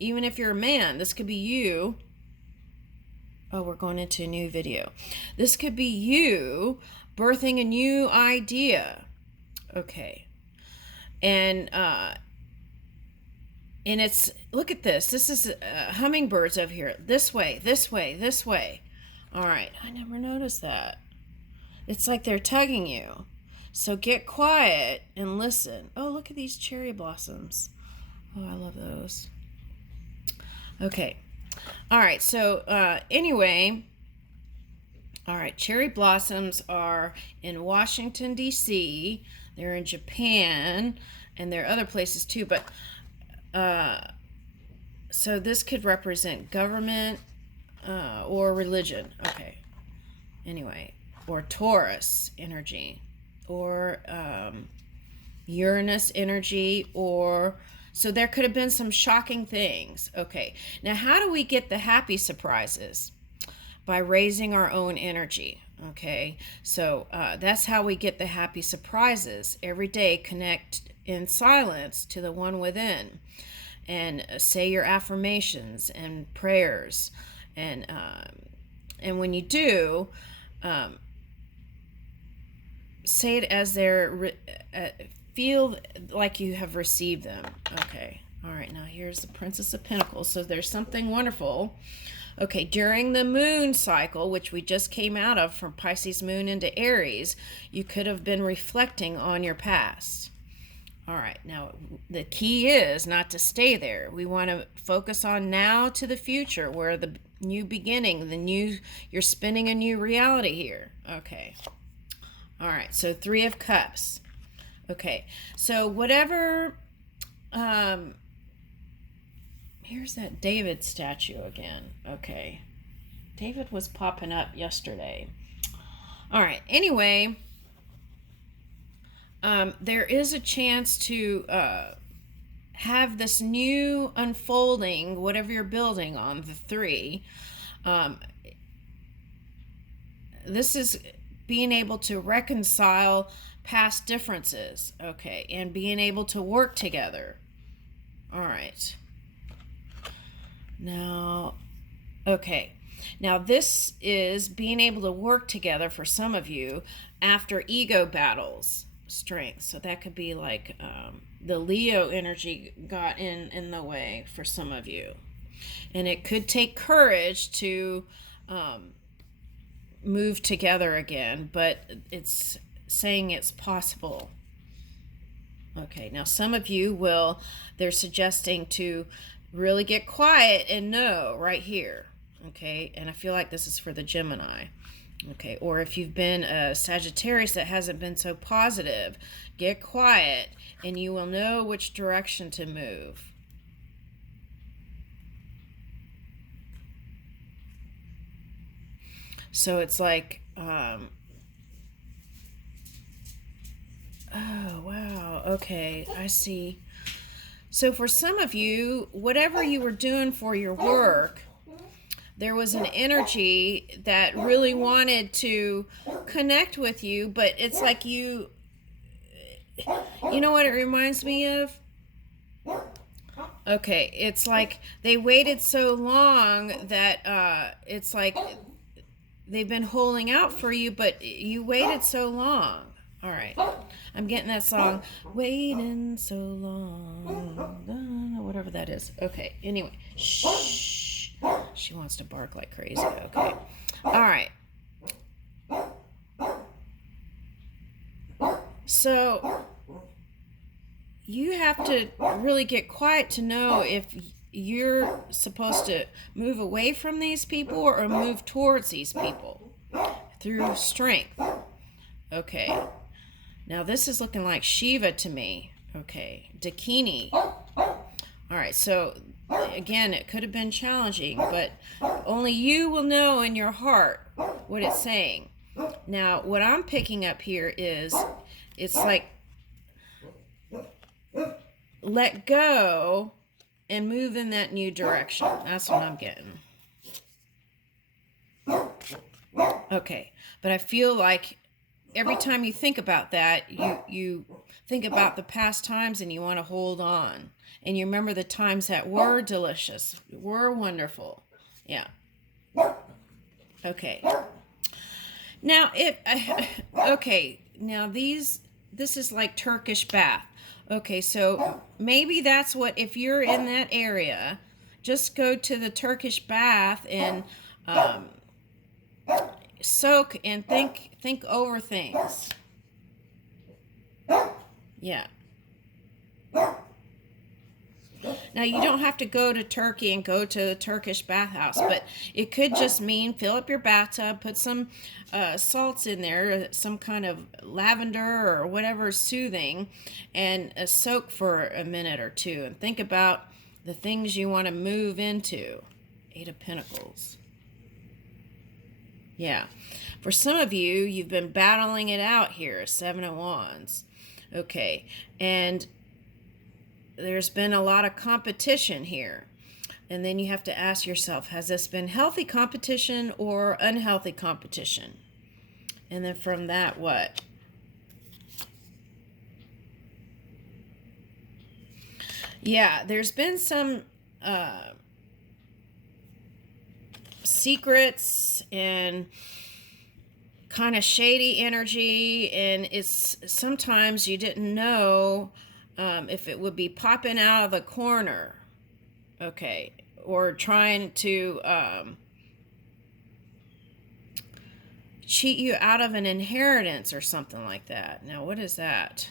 Even if you're a man, this could be you. Oh, we're going into a new video. This could be you birthing a new idea. Okay. And it's, look at this. This is hummingbirds over here. This way, this way, this way. All right. I never noticed that. It's like they're tugging you. So get quiet and listen. Oh, look at these cherry blossoms. Oh, I love those. Okay. All right. So anyway, all right. Cherry blossoms are in Washington, D.C. They're in Japan, and there are other places too. But so this could represent government or religion. Okay. Anyway, or Taurus energy, or Uranus energy, or so there could have been some shocking things. Okay. Now, how do we get the happy surprises? By raising our own energy. Okay. So that's how we get the happy surprises. Every day, connect in silence to the one within, and say your affirmations and prayers, and when you do, say it as they're feel like you have received them. Okay. All right. Now here's the Princess of Pentacles. So there's something wonderful. Okay, during the moon cycle, which we just came out of from Pisces moon into Aries, you could have been reflecting on your past. All right, now the key is not to stay there. We want to focus on now to the future, where the new beginning, you're spinning a new reality here. Okay. All right, so 3 of Cups. Okay, so whatever, here's that David statue again. Okay, David was popping up yesterday. All right, anyway, there is a chance to have this new unfolding, whatever you're building on, the 3. This is being able to reconcile past differences, okay, and being able to work together. All right. Now, okay. Now, this is being able to work together for some of you after ego battles, strength. So that could be like the Leo energy got in the way for some of you. And it could take courage to move together again, but it's saying it's possible. Okay, now some of you they're suggesting to really get quiet and know right here. Okay, and I feel like this is for the Gemini. Okay, or if you've been a Sagittarius that hasn't been so positive, get quiet and you will know which direction to move. So it's like, oh, wow, okay, I see. So for some of you, whatever you were doing for your work, there was an energy that really wanted to connect with you, but it's like you know what it reminds me of? Okay, it's like they waited so long that it's like they've been holding out for you, but you waited so long. All right, I'm getting that song, waiting so long, whatever that is. Okay, anyway, shh, she wants to bark like crazy. Okay, all right. So you have to really get quiet to know if you're supposed to move away from these people or move towards these people through strength. Okay. Now this is looking like Shiva to me. Okay. Dakini. All right. So again, it could have been challenging, but only you will know in your heart what it's saying. Now, what I'm picking up here is it's like let go and move in that new direction. That's what I'm getting. Okay, but I feel like every time you think about that, you think about the past times and you want to hold on. And you remember the times that were delicious, were wonderful. Yeah. Okay. Now, okay, now this is like Turkish bath. Okay, so maybe that's what, if you're in that area, just go to the Turkish bath and soak and think over things. Yeah. Now, you don't have to go to Turkey and go to the Turkish bathhouse, but it could just mean fill up your bathtub, put some salts in there, some kind of lavender or whatever soothing, and soak for a minute or two and think about the things you want to move into. 8 of Pentacles. Yeah. For some of you, you've been battling it out here. 7 of Wands. Okay. And there's been a lot of competition here. And then you have to ask yourself, has this been healthy competition or unhealthy competition? And then from that, what? Yeah, there's been some secrets and kind of shady energy, and it's sometimes you didn't know if it would be popping out of the corner, okay, or trying to cheat you out of an inheritance or something like that. Now, what is that?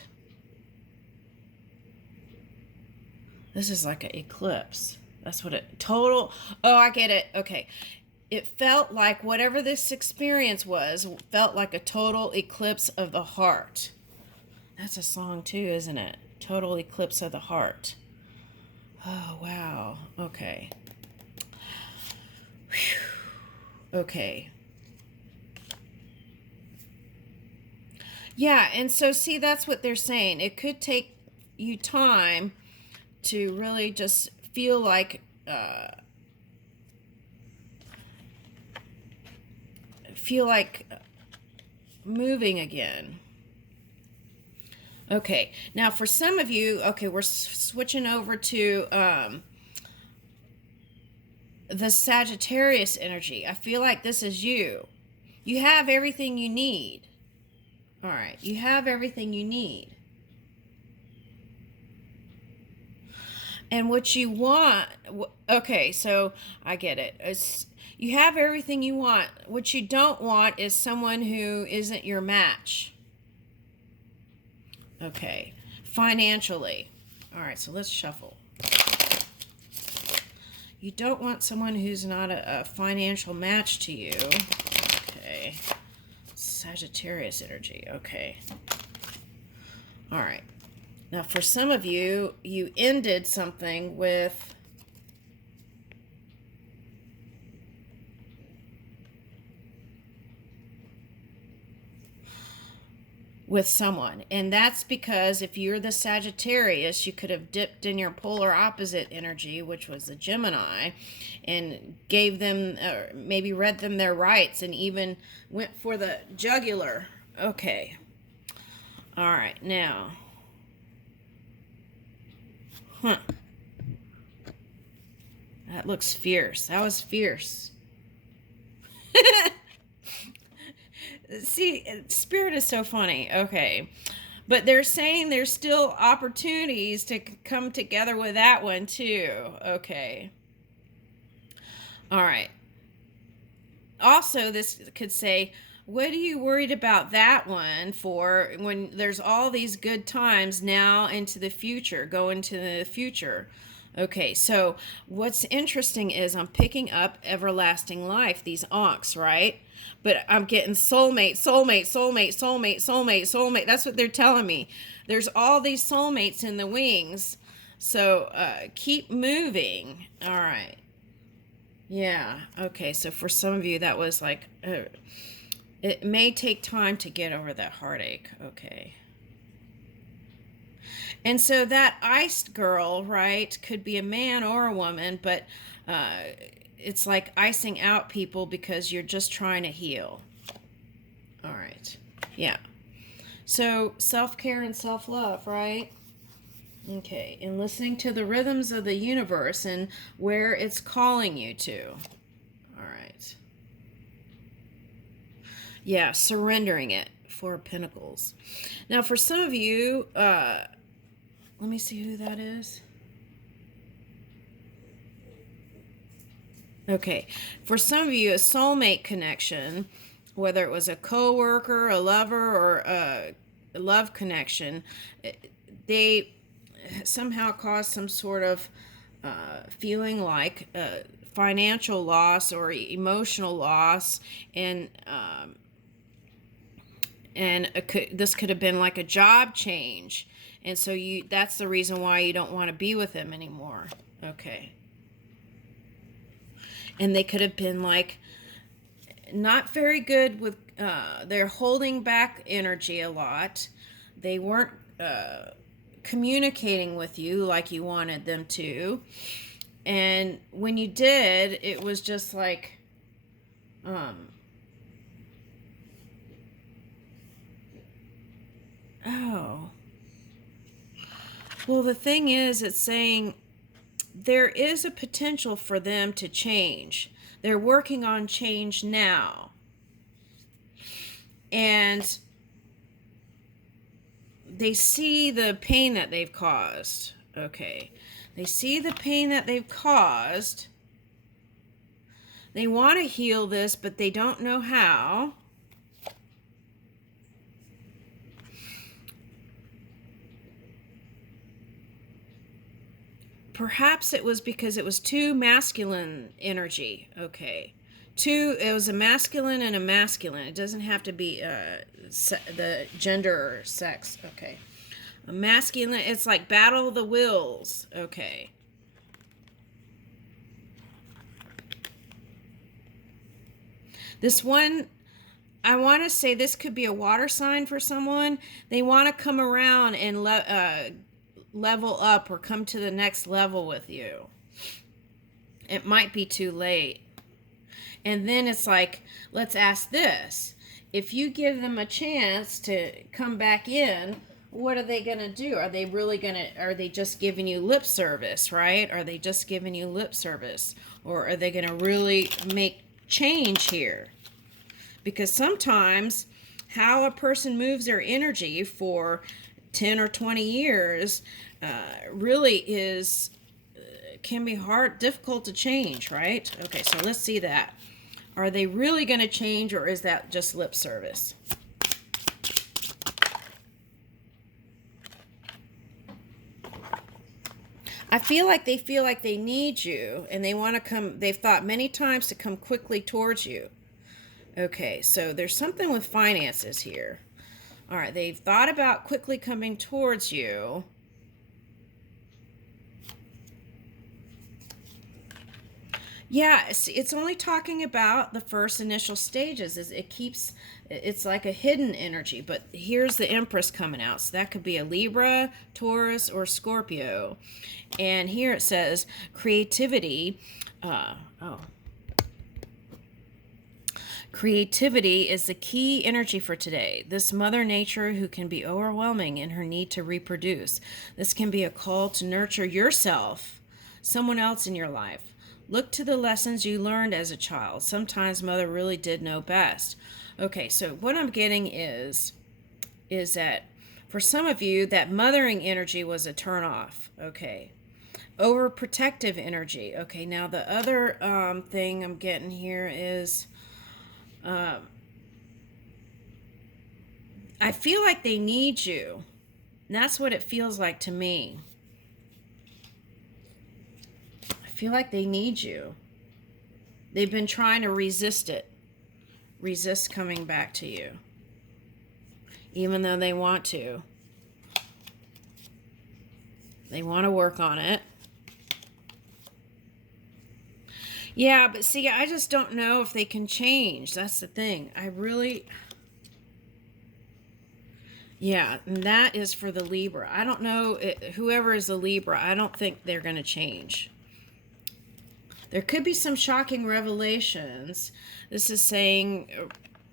This is like an eclipse. That's what it, total, oh, I get it, okay. It felt like whatever this experience was, felt like a total eclipse of the heart. That's a song too, isn't it? Total eclipse of the heart. Oh, wow. Okay. Whew. Okay. Yeah, and so see, that's what they're saying. It could take you time to really just feel like moving again. Okay, now for some of you, okay, we're switching over to the Sagittarius energy. I feel like this is you. You have everything you need. All right, you have everything you need. And what you want, okay, so I get it. You have everything you want. What you don't want is someone who isn't your match. Okay, financially. All right, so let's shuffle. You don't want someone who's not a financial match to you. Okay, Sagittarius energy. Okay. All right. Now, for some of you, you ended something with someone. And that's because if you're the Sagittarius, you could have dipped in your polar opposite energy, which was the Gemini, and gave them, maybe read them their rights and even went for the jugular. Okay. All right. Now. Huh. That looks fierce. That was fierce. See, Spirit is so funny. Okay. But they're saying there's still opportunities to come together with that one too. Okay. All right. Also, this could say, what are you worried about that one for when there's all these good times now into the future, go into the future? Okay, so what's interesting is I'm picking up everlasting life, these onks, right? But I'm getting soulmate, soulmate, soulmate, soulmate, soulmate, soulmate. That's what they're telling me. There's all these soulmates in the wings. So keep moving. All right. Yeah. Okay, so for some of you, that was like... it may take time to get over that heartache. Okay. And so that iced girl, right, could be a man or a woman, but it's like icing out people because you're just trying to heal. All right. Yeah. So self-care and self-love, right? Okay, and listening to the rhythms of the universe and where it's calling you to. All right. Yeah, surrendering it. Four of Pentacles. Now, for some of you, let me see who that is. Okay, for some of you, a soulmate connection, whether it was a coworker, a lover, or a love connection, they somehow caused some sort of feeling like financial loss or emotional loss, and this could have been like a job change, and so that's the reason why you don't want to be with them anymore. Okay. And they could have been like not very good with they're holding back energy a lot. They weren't communicating with you like you wanted them to, and when you did, it was just like oh, well, the thing is, it's saying there is a potential for them to change. They're working on change now. And they see the pain that they've caused. Okay. They see the pain that they've caused. They want to heal this, but they don't know how. Perhaps it was because it was too masculine energy. Okay. It was a masculine and a masculine. It doesn't have to be the gender or sex. Okay. A masculine, it's like battle of the wills. Okay. This one, I want to say this could be a water sign for someone. They want to come around and level up or come to the next level with you. It might be too late. And then it's like, let's ask this. If you give them a chance to come back in, what are they going to do? Are they just giving you lip service, right? Are they just giving you lip service? Or are they going to really make change here? Because sometimes how a person moves their energy for 10 or 20 years really can be difficult to change, right? Okay, so let's see that. Are they really going to change, or is that just lip service? I feel like they need you, and they want to come. They've thought many times to come quickly towards you. Okay, so there's something with finances here. All right, they've thought about quickly coming towards you. Yeah, it's only talking about the first initial stages. It's like a hidden energy, but here's the Empress coming out. So that could be a Libra, Taurus, or Scorpio. And here it says creativity. Creativity is the key energy for today. This Mother Nature who can be overwhelming in her need to reproduce. This can be a call to nurture yourself, someone else in your life. Look to the lessons you learned as a child. Sometimes Mother really did know best. Okay, so what I'm getting is that for some of you, that mothering energy was a turnoff. Okay. Overprotective energy. Okay, now the other thing I'm getting here is I feel like they need you. And that's what it feels like to me. I feel like they need you. They've been trying to resist it. Resist coming back to you. Even though they want to. They want to work on it. Yeah, but see, I just don't know if they can change. That's the thing. Yeah, and that is for the Libra. I don't know, whoever is the Libra, I don't think they're going to change. There could be some shocking revelations. This is saying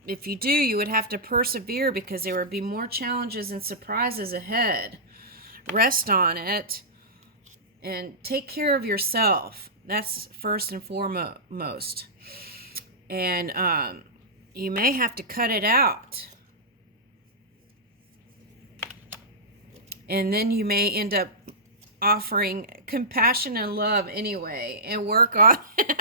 if you do, you would have to persevere because there would be more challenges and surprises ahead. rest on it, and take care of yourself. That's first and foremost. And you may have to cut it out. And then you may end up offering compassion and love anyway and work on it.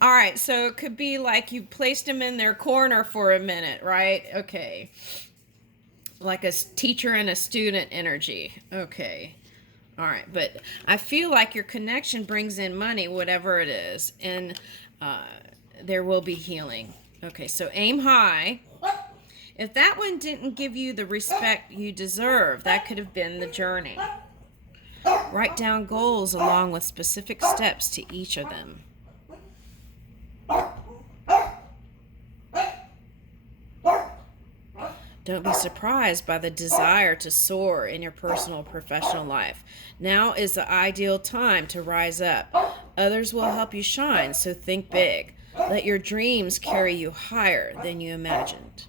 All right, so it could be like you placed them in their corner for a minute, right? Okay. Like a teacher and a student energy. Okay. All right, but I feel like your connection brings in money, whatever it is, and there will be healing. Okay, so aim high. If that one didn't give you the respect you deserve, that could have been the journey. Write down goals along with specific steps to each of them. Don't be surprised by the desire to soar in your personal professional life. Now is the ideal time to rise up. Others will help you shine, so think big. Let your dreams carry you higher than you imagined.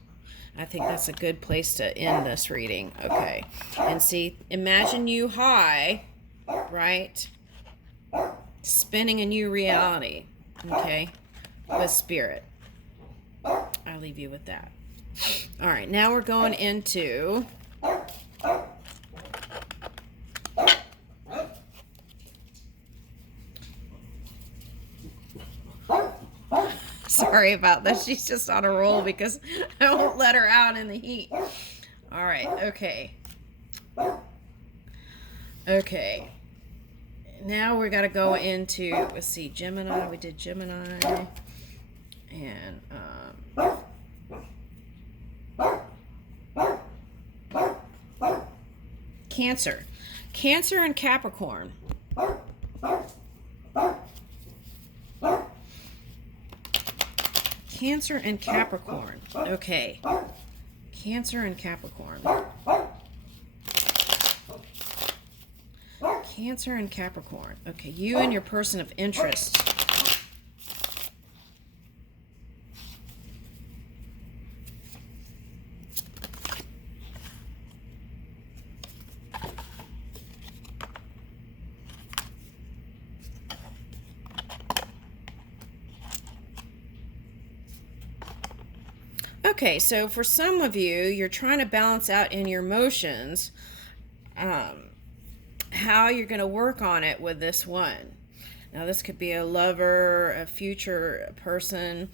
I think that's a good place to end this reading. Okay. And see, imagine you high, right? Spinning a new reality, okay, with spirit. I'll leave you with that. All right, now we're going into sorry about that. She's just on a roll because I won't let her out in the heat. All right, okay. Okay. Now we're going to go into, let's see, Gemini. We did Gemini. And, Cancer. Cancer and Capricorn. Cancer and Capricorn. Okay. Cancer and Capricorn. Cancer and Capricorn. Okay, you and your person of interest. Okay, so for some of you, you're trying to balance out in your emotions how you're going to work on it with this one. Now, this could be a lover, a future person.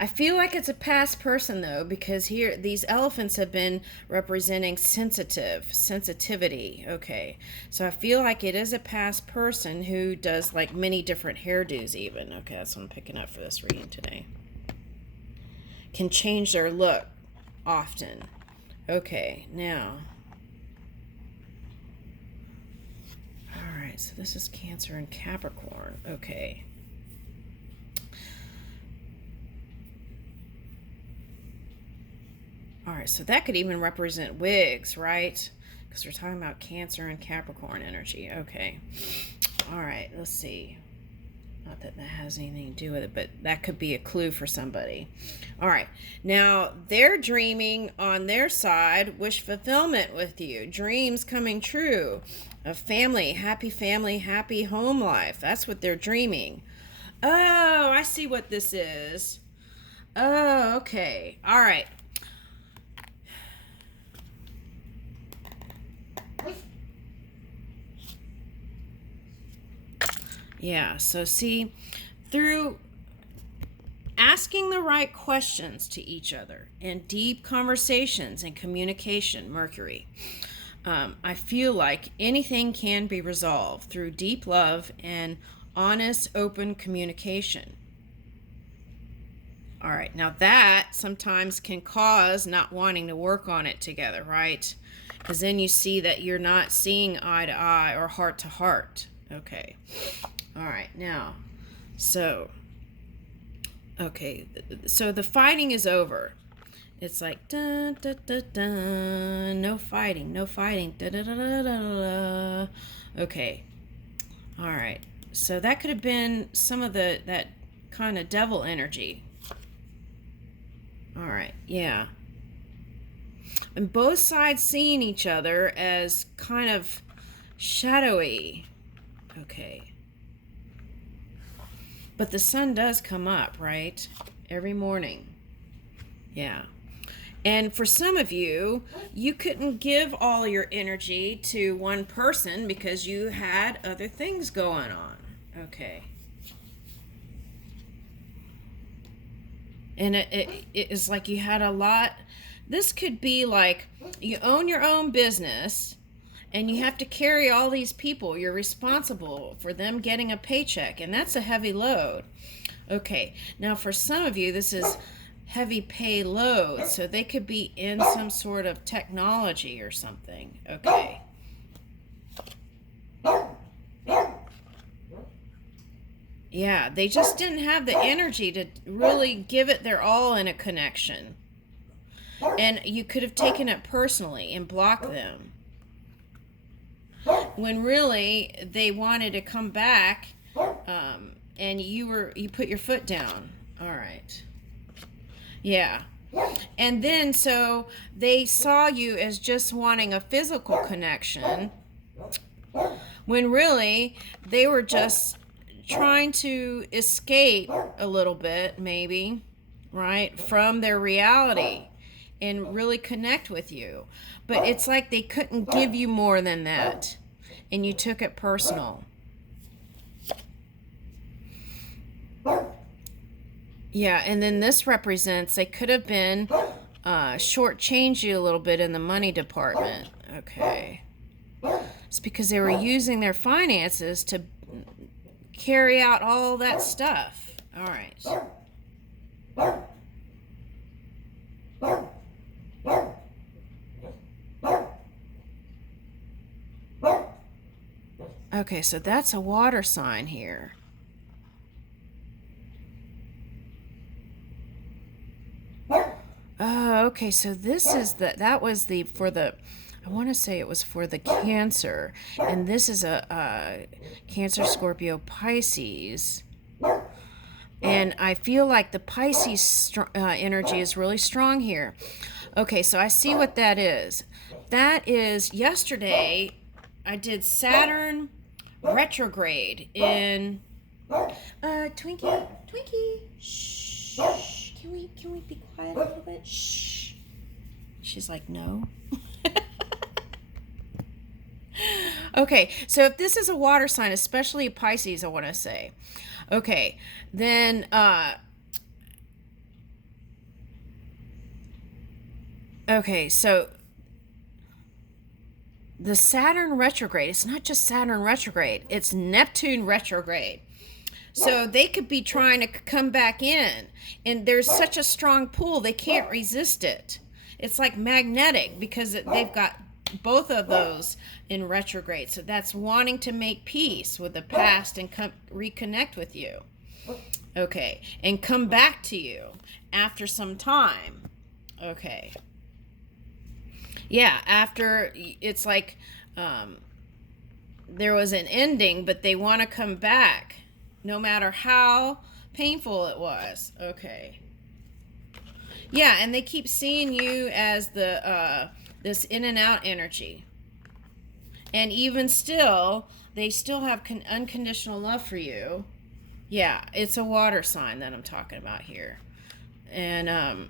I feel like it's a past person, though, because here, these elephants have been representing sensitivity. Okay, so I feel like it is a past person who does like many different hairdos even. Okay, that's what I'm picking up for this reading today. Can change their look often. Okay, now. All right, so this is Cancer and Capricorn. Okay. All right, so that could even represent wigs, right? Because we're talking about Cancer and Capricorn energy. Okay. All right, let's see. Not that that has anything to do with it, but that could be a clue for somebody. All right. Now, they're dreaming on their side, wish fulfillment with you. Dreams coming true. A family, happy home life. That's what they're dreaming. Oh, I see what this is. Oh, okay. All right. Yeah, so see, through asking the right questions to each other and deep conversations and communication, Mercury, I feel like anything can be resolved through deep love and honest, open communication. All right, now that sometimes can cause not wanting to work on it together, right? Because then you see that you're not seeing eye to eye or heart to heart. Okay. All right, now, so, okay, so the fighting is over. It's like, dun, dun, dun, dun, no fighting, dun, dun, dun, dun, dun. Okay, all right, so that could have been some of that kind of devil energy. All right, yeah. And both sides seeing each other as kind of shadowy. Okay. But the sun does come up, right? Every morning. Yeah. And for some of you, you couldn't give all your energy to one person because you had other things going on. Okay. And it is like you had a lot. This could be like you own your own business and you have to carry all these people. You're responsible for them getting a paycheck, and that's a heavy load. Okay, now for some of you, this is heavy pay load, so they could be in some sort of technology or something. Okay. Yeah, they just didn't have the energy to really give it their all in a connection. And you could have taken it personally and blocked them. When really they wanted to come back, and you put your foot down. All right. Yeah. And then so they saw you as just wanting a physical connection, when really they were just trying to escape a little bit, maybe, right, from their reality and really connect with you. But it's like they couldn't give you more than that, and you took it personal. Yeah, and then this represents they could have been shortchanged you a little bit in the money department. Okay. It's because they were using their finances to carry out all that stuff. All right. Okay, so that's a water sign here. Oh, okay, so this is that was the for the I want to say it was for the Cancer, and this is a Cancer, Scorpio, Pisces. And I feel like the Pisces energy is really strong here. Okay, so I see what that is. That is, yesterday I did Saturn retrograde in Twinkie, shh, can we be quiet a little bit? Shh. She's like, no. Okay, so if this is a water sign, especially a Pisces, I want to say, okay, then okay, so the Saturn retrograde, it's not just Saturn retrograde, it's Neptune retrograde. So they could be trying to come back in, and there's such a strong pull, they can't resist it. It's like magnetic because they've got both of those in retrograde. So that's wanting to make peace with the past and reconnect with you. Okay, and come back to you after some time. Okay. Yeah, after it's like there was an ending, but they want to come back no matter how painful it was. Okay. Yeah, and they keep seeing you as the this in and out energy. And even still, they still have unconditional love for you. Yeah, it's a water sign that I'm talking about here. And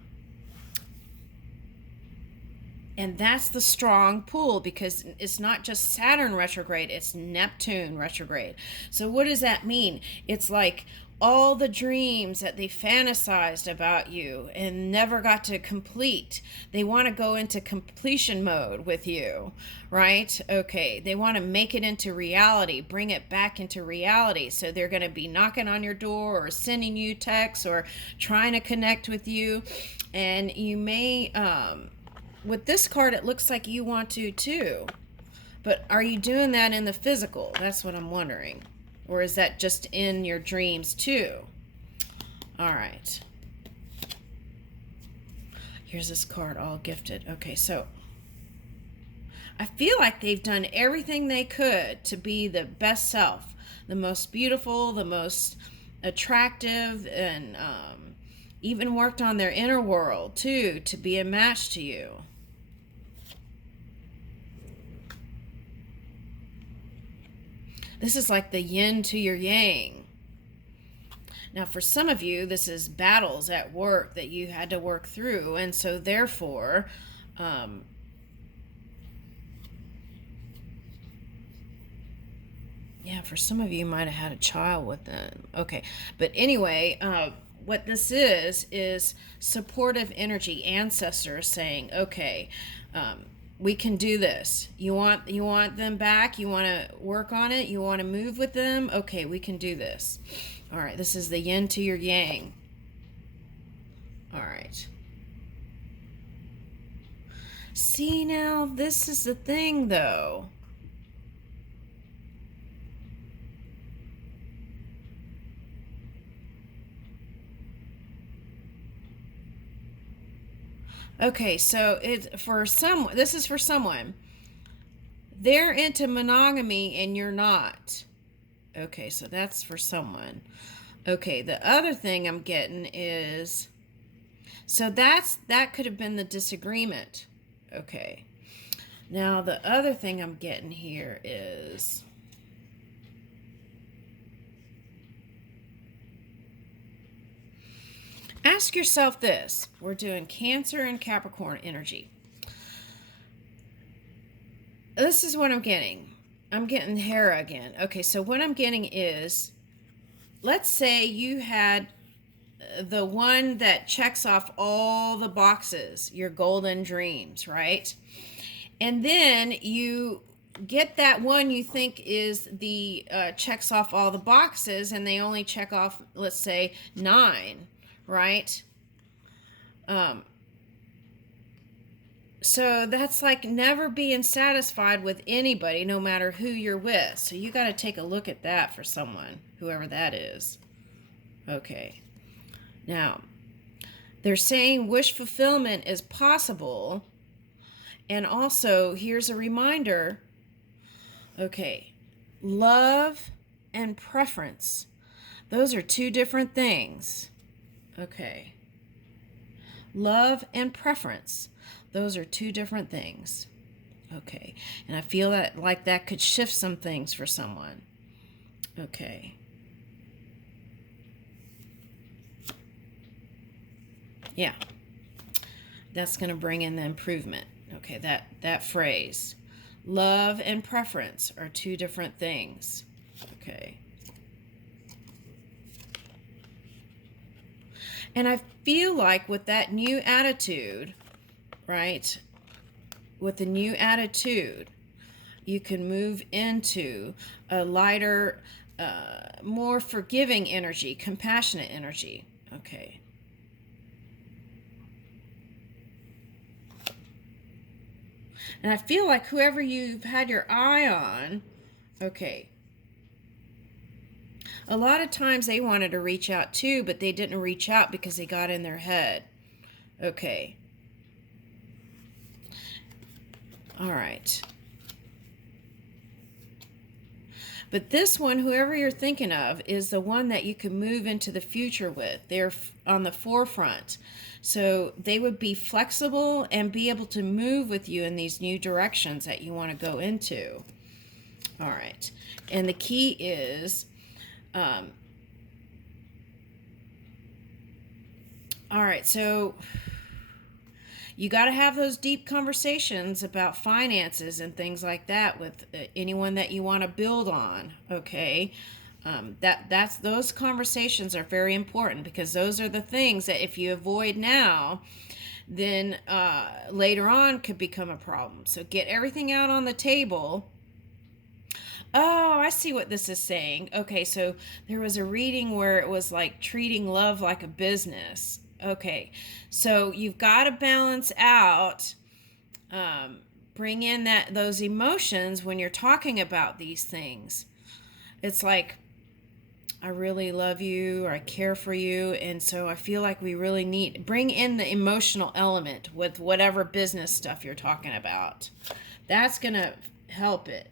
that's the strong pull, because it's not just Saturn retrograde, it's Neptune retrograde. So what does that mean? It's like all the dreams that they fantasized about you and never got to complete. They want to go into completion mode with you, right? Okay, they want to make it into reality, bring it back into reality. So they're going to be knocking on your door or sending you texts or trying to connect with you. And you may, with this card, it looks like you want to too. But are you doing that in the physical? That's what I'm wondering. Or is that just in your dreams too? All right. Here's this card, all gifted. Okay, so I feel like they've done everything they could to be the best self, the most beautiful, the most attractive, and even worked on their inner world too to be a match to you. This is like the yin to your yang. Now, for some of you, this is battles at work that you had to work through. And so therefore, yeah, for some of you, you might have had a child with them. Okay. But anyway, what this is supportive energy. Ancestors saying, okay, we can do this. You want them back? You want to work on it? You want to move with them? Okay, we can do this. All right, this is the yin to your yang. All right. See, now, this is the thing, though. Okay, so this is for someone. They're into monogamy and you're not. Okay, so that's for someone. Okay, the other thing I'm getting is, so that could have been the disagreement. Okay. Now the other thing I'm getting here is, ask yourself this. We're doing Cancer and Capricorn energy. This is what I'm getting. I'm getting Hera again. Okay, so what I'm getting is, let's say you had the one that checks off all the boxes, your golden dreams, right? And then you get that one you think is the checks off all the boxes, and they only check off, let's say, 9, right? So that's like never being satisfied with anybody, no matter who you're with. So you got to take a look at that for someone, whoever that is. Okay. Now, they're saying wish fulfillment is possible. And also, here's a reminder. Okay. Love and preference. Those are two different things. Okay. Love and preference. Those are two different things. Okay. And I feel that like that could shift some things for someone. Okay. Yeah. That's going to bring in the improvement. Okay, that phrase. Love and preference are two different things. Okay. And I feel like with that new attitude, right? With the new attitude, you can move into a lighter, more forgiving energy, compassionate energy. Okay. And I feel like whoever you've had your eye on, okay, a lot of times they wanted to reach out too, but they didn't reach out because they got in their head. Okay. All right. But this one, whoever you're thinking of, is the one that you can move into the future with. They're on the forefront. So they would be flexible and be able to move with you in these new directions that you want to go into. All right. And the key is, all right, so you got to have those deep conversations about finances and things like that with anyone that you want to build on, okay? That's those conversations are very important, because those are the things that if you avoid now, then later on could become a problem. So get everything out on the table. Oh, I see what this is saying. Okay, so there was a reading where it was like treating love like a business. Okay, so you've got to balance out, bring in those emotions when you're talking about these things. It's like, I really love you, or I care for you, and so I feel like we really need, bring in the emotional element with whatever business stuff you're talking about. That's going to help it.